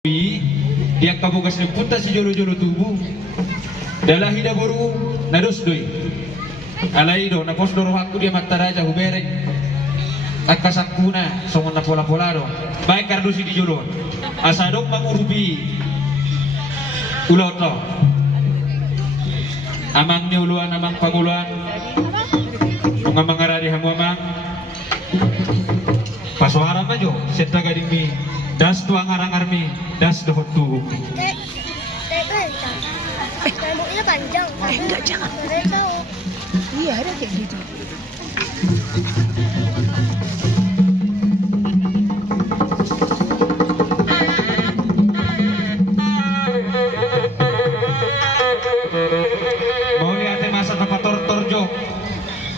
dia kabugas ng punta si jolo-jolo tubuh dalahi da boru nados doi alai do na pos doro aku dia mataraja huberek akasakuna songon na pola-pola do baik kardo si di jolo asadok mangurupi ulot lo amang ni uluan amang panguluan mga mangarari hamu amang pasuara majo seta gading mi das tu angar-angar mi das dohot tu rambutnya panjang. Enggak, jangan. Saya tahu. Iya, ada kayak gitu. mau lihat masa tempat torjo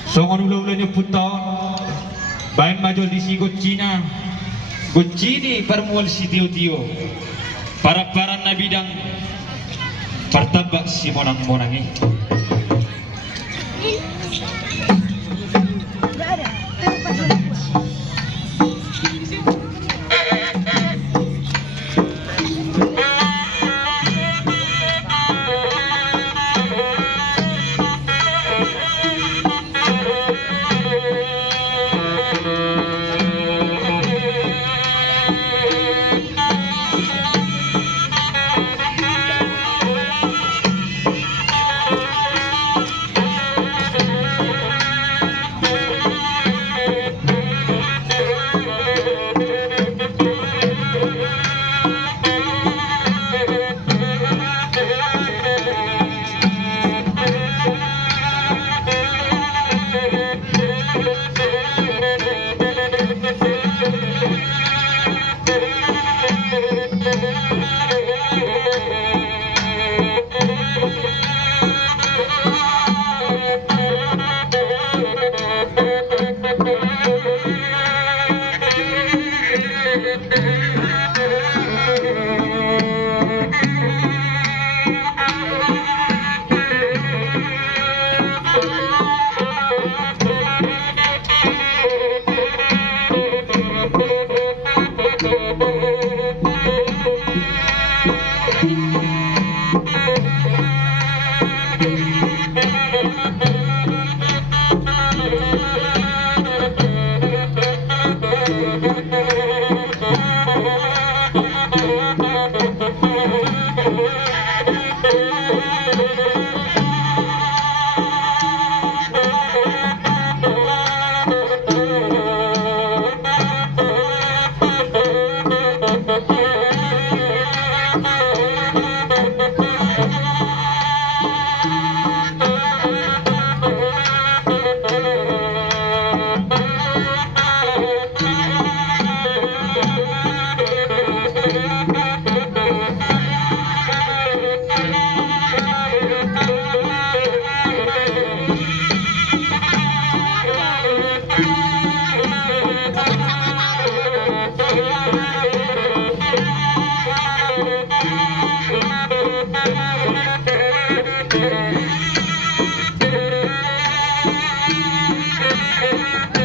songon ulo-ulo nyebut tahun bain majol di si Cina Gocini permual si tio-tio para na bidang pertabak si monang-monangi Enggak ada. Thank you.